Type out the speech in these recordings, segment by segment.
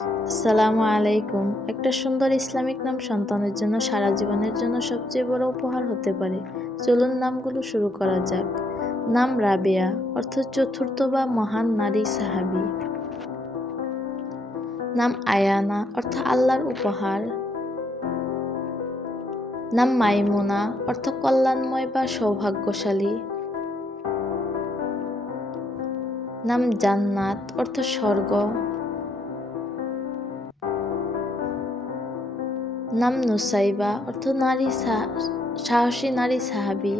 আসসালামু আলাইকুম। একটা সুন্দর ইসলামিক নাম সন্তানের জন্য, সারা জীবনের জন্য সবচেয়ে বড় উপহার হতে পারে। চলুন নামগুলো শুরু করা যাক। নাম রাবেয়া, অর্থ চতুর্থ বা মহান নারী সাহাবি। নাম আয়ানা, অর্থ আল্লাহর উপহার। নাম মাইমুনা, অর্থ কল্যাণময় বা সৌভাগ্যশালী। নাম জান্নাত, অর্থ স্বর্গ। নাম নুসাইবা অর্থ নারী সাহসী নারী সাহাবি।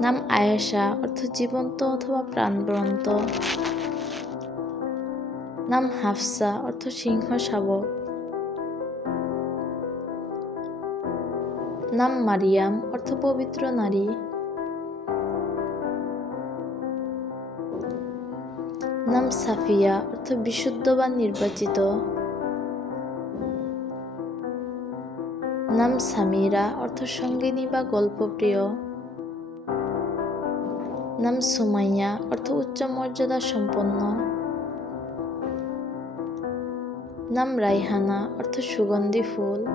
নাম আয়েশা, অর্থ জীবন্ত অথবা প্রাণবন্ত। নাম হাফসা, অর্থ সিংহ শাবক। নাম মারিয়াম, অর্থ পবিত্র নারী। নাম সাফিয়া, অর্থ বিশুদ্ধ বা নির্বাচিত। নাম সামিরা, অর্থ সঙ্গিনী বা গল্পপ্রিয়। নাম সুমাইয়া, অর্থ উচ্চ মর্যাদা সম্পন্ন। নাম রাইহানা, অর্থ সুগন্ধি ফুল।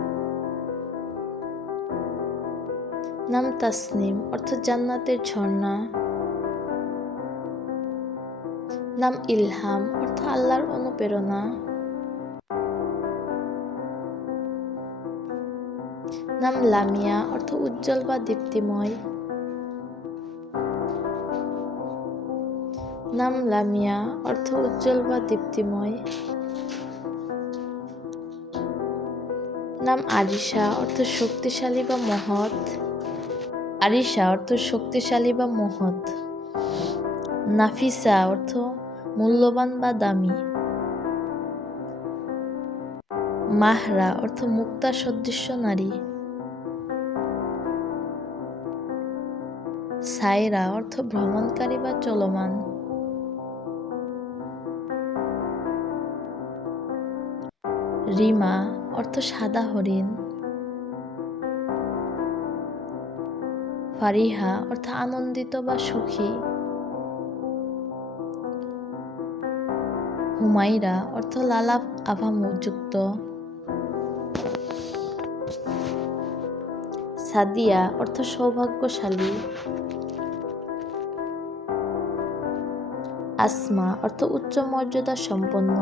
নাম তাসনিম, অর্থ জান্নাতের ঝর্ণা। নাম ইলহাম, অর্থ আল্লাহর অনুপ্রেরণা। নাম লামিয়া, অর্থ উজ্জ্বল বা দীপ্তিময়। নাম লামিয়া, অর্থ উজ্জ্বল বা দীপ্তিময়। নাম আরিশা, অর্থ শক্তিশালী বা মহৎ। আরিশা, অর্থ শক্তিশালী বা মহৎ। নাফিসা, অর্থ মূল্যবান বা দামি। মাহরা, অর্থ মুক্তা সদৃশ্য নারী। সাইরা অর্থ ভ্রমণকারী বা চলমান। রিমা, অর্থ সাদা হরিণ। ফারিহা, অর্থ আনন্দিত বা সুখী। হুমাইরা অর্থ লালাপ আভামযুক্ত। সাদিয়া, অর্থ সৌভাগ্যশালী। আসমা, অর্থ উচ্চ মর্যাদা সম্পন্ন।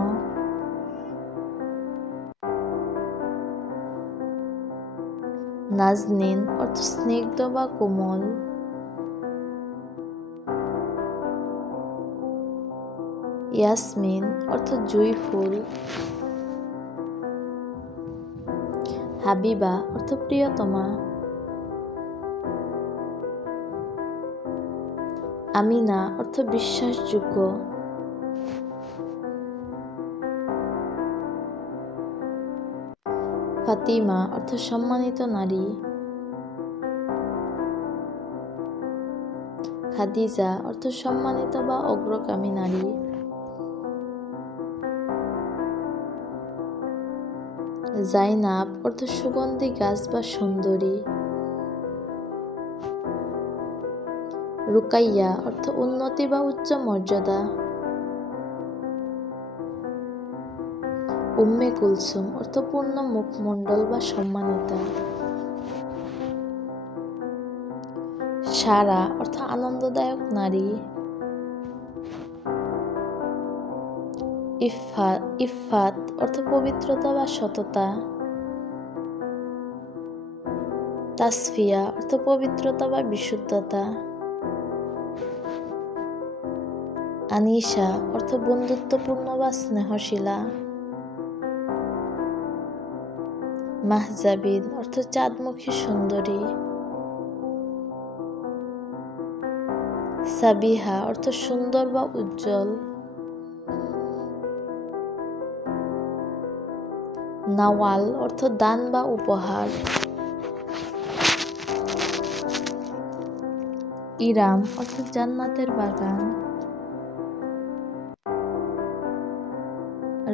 নাজনিন, অর্থ স্নিগ্ধ বা কোমল। ইয়াসমিন, অর্থ জুই ফুল। হাবিবা, অর্থ প্রিয়তমা। আমিনা অর্থ বিশ্বাসযোগ্য। ফাতিমা, অর্থ সম্মানিত নারী। খাদিজা, অর্থ সম্মানিত বা অগ্রগামী নারী। জাইনাব, অর্থ সুগন্ধি গাছ বা সুন্দরী। রুকাইয়া, অর্থ উন্নতি বা উচ্চ মর্যাদা। উম্মে কুলসুম, অর্থ পূর্ণ মুখমণ্ডল বা সম্মানিতা। সারা, অর্থ আনন্দদায়ক নারী। ইফাত ইফাত, অর্থ পবিত্রতা বা সততা। তাসফিয়া, অর্থ পবিত্রতা বা বিশুদ্ধতা। আনিশা অর্থ বন্ধুত্বপূর্ণ বা স্নেহশীলা। মাহজাবিন অর্থ চাঁদমুখী সুন্দরী। সাবিহা অর্থ সুন্দর বা উজ্জ্বল। নাওয়াল অর্থ দান বা উপহার। ইরাম অর্থ জান্নাতের বাগান।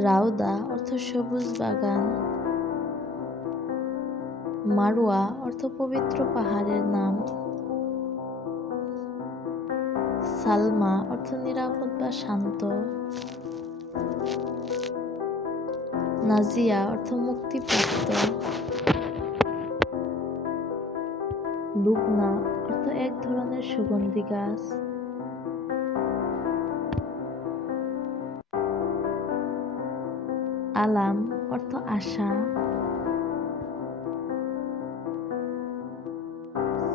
রাউদা, অর্থ সবুজ বাগান। মারুয়া অর্থ পবিত্র পাহাড়ের নাম। সালমা, অর্থ নিরাপদ বা শান্ত। নাজিয়া, অর্থ মুক্তিপ্রাপ্ত। লুবনা অর্থ এক ধরনের সুগন্ধি গাছ। আলাম, অর্থ আশা।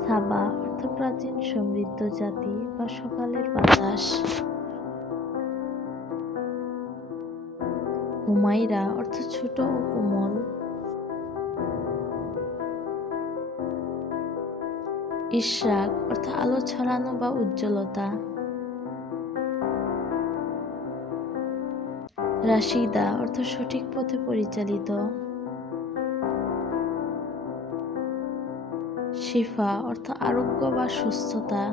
সাবা, অর্থ প্রাচীন সমৃদ্ধ জাতি বা সকালের বাতাস। হুমাইরা অর্থ ছোট ও কোমল। ইশরাক, অর্থ আলো ছড়ানো বা উজ্জ্বলতা। রাশিদা অর্থ সঠিক পথে পরিচালিত। শিফা অর্থ আরোগ্য বা সুস্থতা।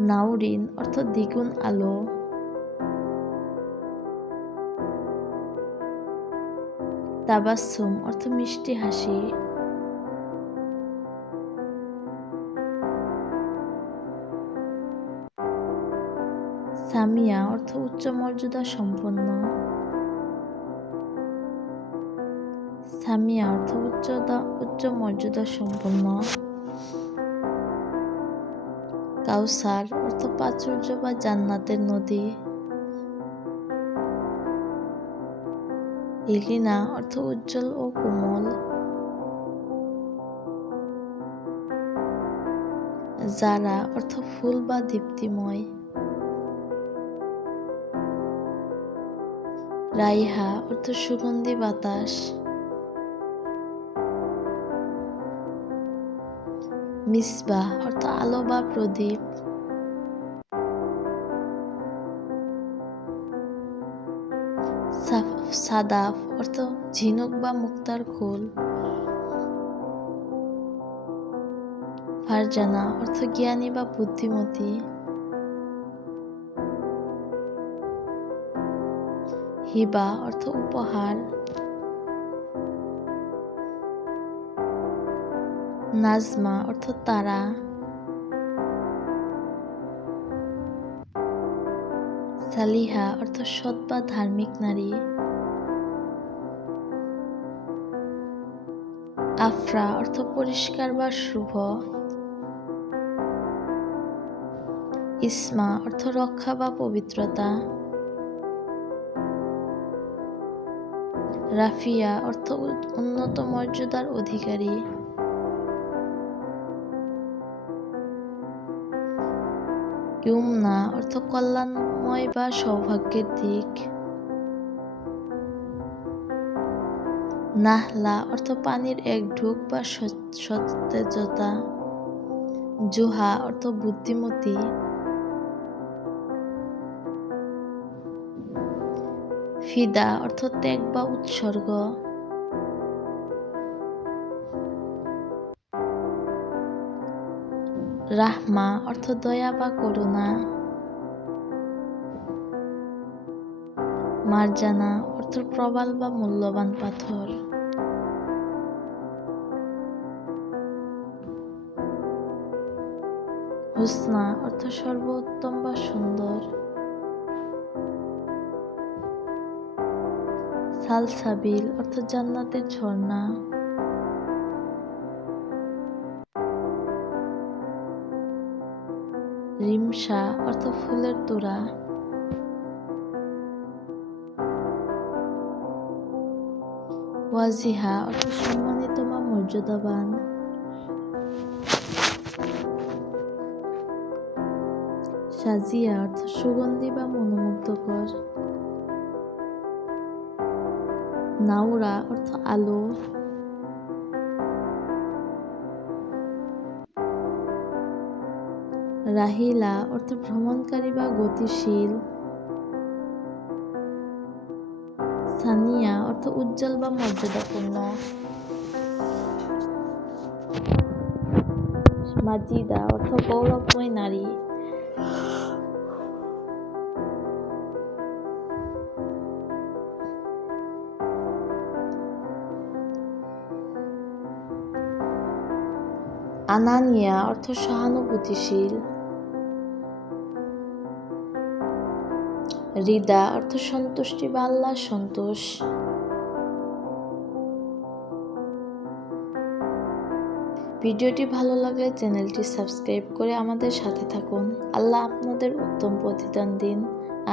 নাউরিন অর্থ দ্বিগুণ আলো। তাবাসুম অর্থ মিষ্টি হাসি। সামিয়া অর্থ উচ্চ মর্যাদা সম্পন্ন। সামিয়া, অর্থ উচ্চতা, উচ্চ মর্যাদা সম্পন্ন। কাউসার, অর্থ প্রাচুর্য বা জান্নাতের নদী। ইলিনা, অর্থ উজ্জ্বল ও কোমল। জারা, অর্থ ফুল বা দীপ্তিময়। রাইহা, অর্থ সুগন্ধি বাতাস। মিসবাহ, অর্থ আলো বা প্রদীপ। সাদাফ, অর্থ ঝিনুক বা মুক্তার খোল। ফারজানা, অর্থ জ্ঞানী বা বুদ্ধিমতী। হিবা, অর্থ উপহার। নাজমা, অর্থ তারা। সালিহা, অর্থ সৎ বা ধার্মিক নারী। আফরা, অর্থ পরিষ্কার বা শুভ। ইসমা, অর্থ রক্ষা বা পবিত্রতা। রাফিয়া অর্থ উন্নত মর্যাদার অধিকারী। ইউমনা অর্থ কল্যাণময় বা সৌভাগ্যের দিক। নাহলা অর্থ পানির এক ঢুক বা সত- সতেজতা। জুহা অর্থ বুদ্ধিমতী। ফিদা অর্থ ত্যাগ বা উৎসর্গ। রাহমা অর্থ দয়া বা করুণা। মার্জানা অর্থ প্রবাল বা মূল্যবান পাথর। হুসনা অর্থ সর্বোত্তম বা সুন্দর। সালসাবিল অর্থ জান্নাতের ঝর্ণা। রিমসা অর্থ ফুলের তোড়া। ওয়াজিহা অর্থ সম্মানিত বা মর্যাদাবান। সাজিয়া অর্থ সুগন্ধি বা মনোমুগ্ধকর। নাউরা অর্থ আলো। রাহিলা, অর্থ ভ্রমণকারী বা গতিশীল। সানিয়া, অর্থ উজ্জ্বল বা মর্যাদাপূর্ণ। মাজিদা, অর্থ গৌরবময় নারী। আনানিয়া অর্থ সহানুভূতিশীল। রিদা অর্থ সন্তুষ্টি বা আল্লাহর সন্তোষ। ভিডিওটি ভালো লাগলে চ্যানেলটি সাবস্ক্রাইব করে আমাদের সাথে থাকুন। আল্লাহ আপনাদের উত্তম প্রতিদান দিন।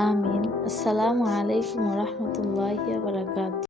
আমিন। আসসালামু আলাইকুম রহমতুল্লাহ বারাকাত